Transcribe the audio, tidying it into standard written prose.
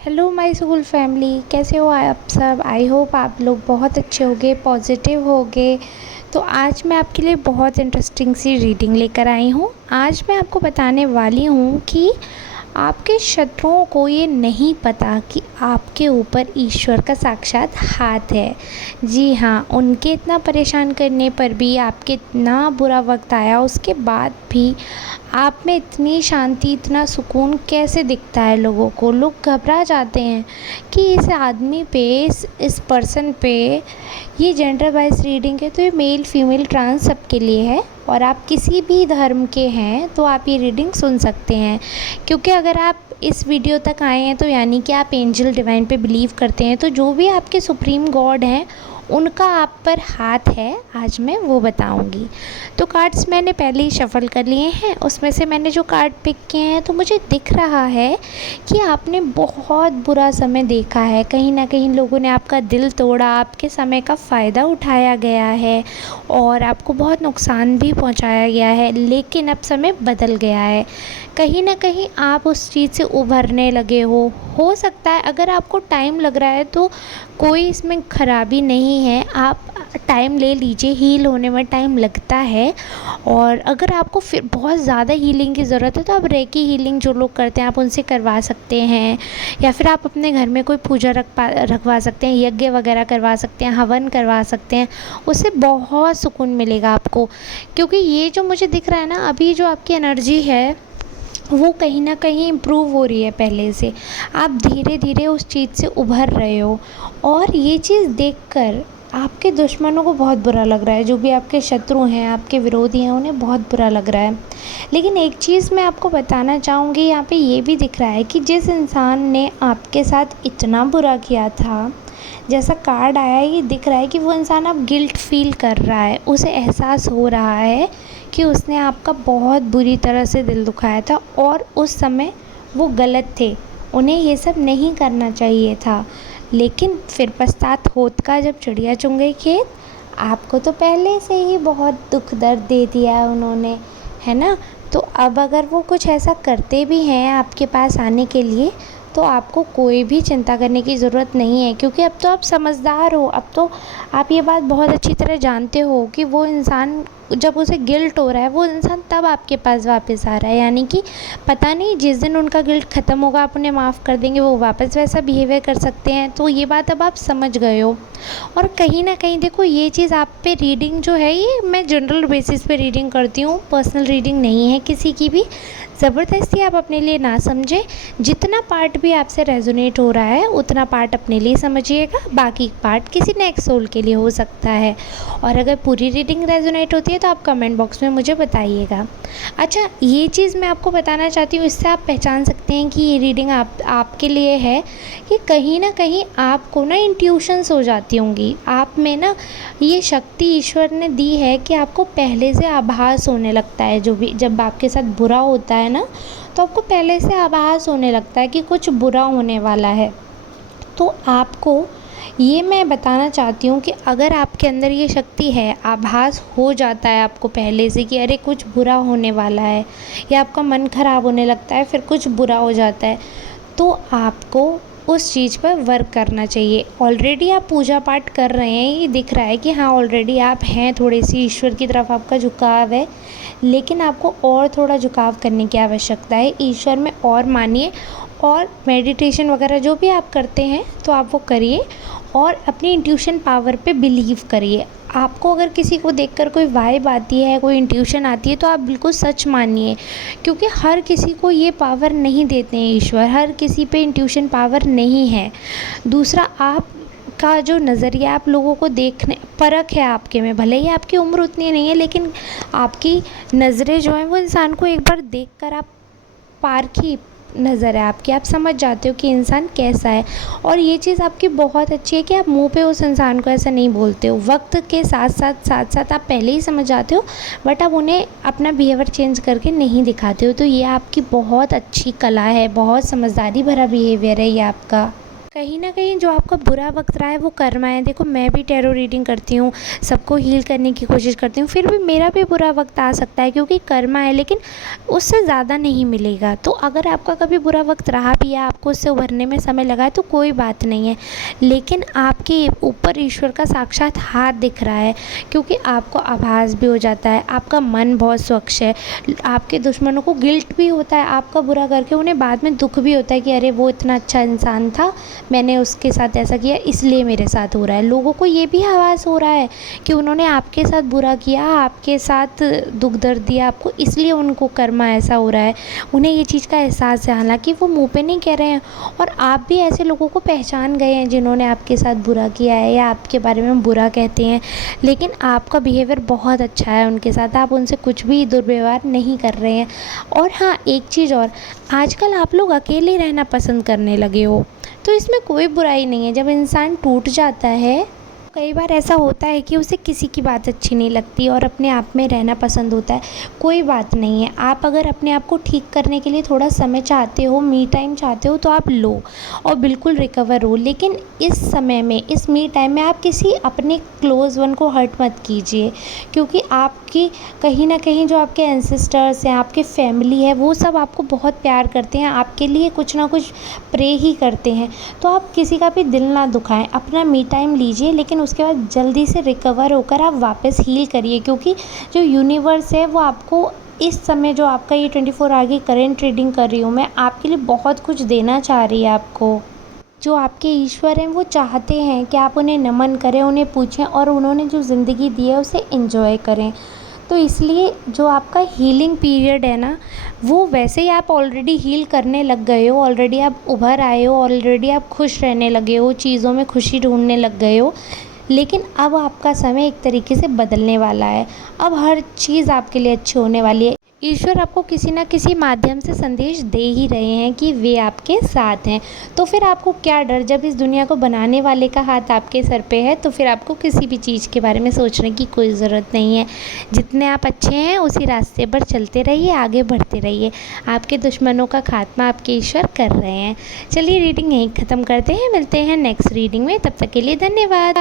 Hello my school family, कैसे हो आप सब। आई होप आप लोग बहुत अच्छे होंगे, पॉजिटिव होंगे। तो आज मैं आपके लिए बहुत इंटरेस्टिंग सी रीडिंग लेकर आई हूँ। आज मैं आपको बताने वाली हूँ कि आपके शत्रुओं को ये नहीं पता कि आपके ऊपर ईश्वर का साक्षात हाथ है। जी हाँ, उनके इतना परेशान करने पर भी, आपके इतना बुरा वक्त आया उसके बाद भी आप में इतनी शांति, इतना सुकून कैसे दिखता है लोगों को। लोग घबरा जाते हैं कि इस आदमी पे, इस पर्सन पे, ये जेंडर वाइज रीडिंग है तो ये मेल फीमेल ट्रांस सबके लिए है। और आप किसी भी धर्म के हैं तो आप ये रीडिंग सुन सकते हैं, क्योंकि अगर आप इस वीडियो तक आए हैं तो यानी कि आप एंजल डिवाइन पे बिलीव करते हैं। तो जो भी आपके सुप्रीम गॉड हैं उनका आप पर हाथ है, आज मैं वो बताऊंगी। तो कार्ड्स मैंने पहले ही शफ़ल कर लिए हैं। उसमें से मैंने जो कार्ड पिक किए हैं तो मुझे दिख रहा है कि आपने बहुत बुरा समय देखा है। कहीं ना कहीं लोगों ने आपका दिल तोड़ा, आपके समय का फ़ायदा उठाया गया है और आपको बहुत नुकसान भी पहुंचाया गया है। लेकिन अब समय बदल गया है। कहीं ना कहीं आप उस चीज़ से उभरने लगे हो सकता है। अगर आपको टाइम लग रहा है तो कोई इसमें ख़राबी नहीं है, आप टाइम ले लीजिए। हील होने में टाइम लगता है। और अगर आपको फिर बहुत ज़्यादा हीलिंग की ज़रूरत है तो आप रेकी हीलिंग जो लोग करते हैं आप उनसे करवा सकते हैं, या फिर आप अपने घर में कोई पूजा रखवा सकते हैं, यज्ञ वगैरह करवा सकते हैं, हवन करवा सकते हैं। उससे बहुत सुकून मिलेगा आपको। क्योंकि ये जो मुझे दिख रहा है ना, अभी जो आपकी एनर्जी है वो कहीं ना कहीं इम्प्रूव हो रही है पहले से। आप धीरे धीरे उस चीज़ से उभर रहे हो और ये चीज़ देखकर आपके दुश्मनों को बहुत बुरा लग रहा है। जो भी आपके शत्रु हैं, आपके विरोधी हैं, उन्हें बहुत बुरा लग रहा है। लेकिन एक चीज़ मैं आपको बताना चाहूँगी, यहाँ पे ये भी दिख रहा है कि जिस इंसान ने आपके साथ इतना बुरा किया था, जैसा कार्ड आया है ये दिख रहा है कि वो इंसान अब गिल्ट फील कर रहा है। उसे एहसास हो रहा है कि उसने आपका बहुत बुरी तरह से दिल दुखाया था और उस समय वो गलत थे, उन्हें ये सब नहीं करना चाहिए था। लेकिन फिर पछतात होत का जब चिड़िया चुग गई खेत। आपको तो पहले से ही बहुत दुख दर्द दे दिया है उन्होंने, है ना। तो अब अगर वो कुछ ऐसा करते भी हैं आपके पास आने के लिए तो आपको कोई भी चिंता करने की ज़रूरत नहीं है, क्योंकि अब तो आप समझदार हो। अब तो आप ये बात बहुत अच्छी तरह जानते हो कि वो इंसान, जब उसे गिल्ट हो रहा है, वो इंसान तब आपके पास वापस आ रहा है। यानी कि पता नहीं जिस दिन उनका गिल्ट ख़त्म होगा आप उन्हें माफ़ कर देंगे, वो वापस वैसा बिहेवियर कर सकते हैं। तो ये बात अब आप समझ गए हो। और कहीं ना कहीं देखो, ये चीज़ आप पे रीडिंग जो है, ये मैं जनरल बेसिस पे रीडिंग करती हूँ, पर्सनल रीडिंग नहीं है किसी की भी। ज़बरदस्ती आप अपने लिए ना समझें। जितना पार्ट भी आपसे रेजोनेट हो रहा है उतना पार्ट अपने लिए समझिएगा, बाकी पार्ट किसी नेक्स्ट सोल के लिए हो सकता है। और अगर पूरी रीडिंग रेजोनेट होती है तो आप कमेंट बॉक्स में मुझे बताइएगा। अच्छा, ये चीज़ मैं आपको बताना चाहती हूँ, इससे आप पहचान सकते हैं कि ये रीडिंग आपके लिए है कि कहीं ना कहीं आपको ना इंट्यूशंस हो जाती होंगी। आप में ना ये शक्ति ईश्वर ने दी है कि आपको पहले से आभास होने लगता है। जो भी जब आपके साथ बुरा होता है ना, तो आपको पहले से आभास होने लगता है कि कुछ बुरा होने वाला है। तो आपको ये मैं बताना चाहती हूँ कि अगर आपके अंदर ये शक्ति है, आभास हो जाता है आपको पहले से कि अरे कुछ बुरा होने वाला है, या आपका मन ख़राब होने लगता है, फिर कुछ बुरा हो जाता है, तो आपको उस चीज़ पर वर्क करना चाहिए। ऑलरेडी आप पूजा पाठ कर रहे हैं, ये दिख रहा है कि हाँ ऑलरेडी आप हैं, थोड़ी सी ईश्वर की तरफ आपका झुकाव है। लेकिन आपको और थोड़ा झुकाव करने की आवश्यकता है। ईश्वर में और मानिए, और मेडिटेशन वगैरह जो भी आप करते हैं तो आप वो करिए और अपनी इंट्यूशन पावर पे बिलीव करिए। आपको अगर किसी को देखकर कोई वाइब आती है, कोई इंट्यूशन आती है, तो आप बिल्कुल सच मानिए, क्योंकि हर किसी को ये पावर नहीं देते हैं ईश्वर, हर किसी पे इंट्यूशन पावर नहीं है। दूसरा, आप का जो नज़रिया, आप लोगों को देखने फ़र्क है आपके में, भले ही आपकी उम्र उतनी नहीं है, लेकिन आपकी नज़रें जो हैं वो इंसान को एक बार देखकर आप, पारखी नज़र है आपकी, आप समझ जाते हो कि इंसान कैसा है। और ये चीज़ आपकी बहुत अच्छी है कि आप मुंह पे उस इंसान को ऐसा नहीं बोलते हो। वक्त के साथ साथ आप पहले ही समझ जाते हो, बट आप उन्हें अपना बिहेवियर चेंज करके नहीं दिखाते हो। तो ये आपकी बहुत अच्छी कला है, बहुत समझदारी भरा बिहेवियर है ये आपका। कहीं न कहीं जो आपका बुरा वक़्त रहा है वो कर्मा है। देखो, मैं भी टैरो रीडिंग करती हूँ, सबको हील करने की कोशिश करती हूँ, फिर भी मेरा भी बुरा वक़्त आ सकता है क्योंकि कर्मा है, लेकिन उससे ज़्यादा नहीं मिलेगा। तो अगर आपका कभी बुरा वक़्त रहा भी है, आपको उससे उभरने में समय लगा है तो कोई बात नहीं है। लेकिन आपके ऊपर ईश्वर का साक्षात हाथ दिख रहा है, क्योंकि आपको आभास भी हो जाता है, आपका मन बहुत स्वच्छ है। आपके दुश्मनों को गिल्ट भी होता है आपका बुरा करके, उन्हें बाद में दुःख भी होता है कि अरे वो इतना अच्छा इंसान था, मैंने उसके साथ ऐसा किया इसलिए मेरे साथ हो रहा है। लोगों को ये भी आभास हो रहा है कि उन्होंने आपके साथ बुरा किया, आपके साथ दुख दर्द दिया आपको, इसलिए उनको कर्मा ऐसा हो रहा है। उन्हें ये चीज़ का एहसास है, हालांकि वो मुंह पे नहीं कह रहे हैं। और आप भी ऐसे लोगों को पहचान गए हैं जिन्होंने आपके साथ बुरा किया है या आपके बारे में बुरा कहते हैं, लेकिन आपका बिहेवियर बहुत अच्छा है उनके साथ, आप उनसे कुछ भी दुर्व्यवहार नहीं कर रहे हैं। और हाँ, एक चीज़ और, आजकल आप लोग अकेले रहना पसंद करने लगे हो, तो इसमें कोई बुराई नहीं है। जब इंसान टूट जाता है, कई बार ऐसा होता है कि उसे किसी की बात अच्छी नहीं लगती और अपने आप में रहना पसंद होता है। कोई बात नहीं है, आप अगर अपने आप को ठीक करने के लिए थोड़ा समय चाहते हो, मी टाइम चाहते हो, तो आप लो और बिल्कुल रिकवर हो। लेकिन इस समय में, इस मी टाइम में आप किसी अपने क्लोज़ वन को हर्ट मत कीजिए, क्योंकि आपकी कहीं ना कहीं जो आपके एंसेस्टर्स हैं, आपके फैमिली है, वो सब आपको बहुत प्यार करते हैं, आपके लिए कुछ ना कुछ प्रे ही करते हैं। तो आप किसी का भी दिल ना दुखाएं, अपना मी टाइम लीजिए, लेकिन उसके बाद जल्दी से रिकवर होकर आप वापस हील करिए, क्योंकि जो यूनिवर्स है वो आपको इस समय, जो आपका ये 24 आवर की करेंट रीडिंग कर रही हूँ मैं, आपके लिए बहुत कुछ देना चाह रही है आपको। जो आपके ईश्वर हैं वो चाहते हैं कि आप उन्हें नमन करें, उन्हें पूछें और उन्होंने जो ज़िंदगी दी है उसे एंजॉय करें। तो इसलिए जो आपका हीलिंग पीरियड है ना, वो वैसे ही आप ऑलरेडी हील करने लग गए हो, ऑलरेडी आप उभर आए हो, ऑलरेडी आप खुश रहने लगे हो, चीज़ों में खुशी ढूंढने लग गए हो। लेकिन अब आपका समय एक तरीके से बदलने वाला है, अब हर चीज़ आपके लिए अच्छी होने वाली है। ईश्वर आपको किसी ना किसी माध्यम से संदेश दे ही रहे हैं कि वे आपके साथ हैं। तो फिर आपको क्या डर, जब इस दुनिया को बनाने वाले का हाथ आपके सर पे है, तो फिर आपको किसी भी चीज़ के बारे में सोचने की कोई ज़रूरत नहीं है। जितने आप अच्छे हैं उसी रास्ते पर चलते रहिए, आगे बढ़ते रहिए। आपके दुश्मनों का खात्मा आपके ईश्वर कर रहे हैं। चलिए, रीडिंग यहीं ख़त्म करते हैं, मिलते हैं नेक्स्ट रीडिंग में, तब तक के लिए धन्यवाद।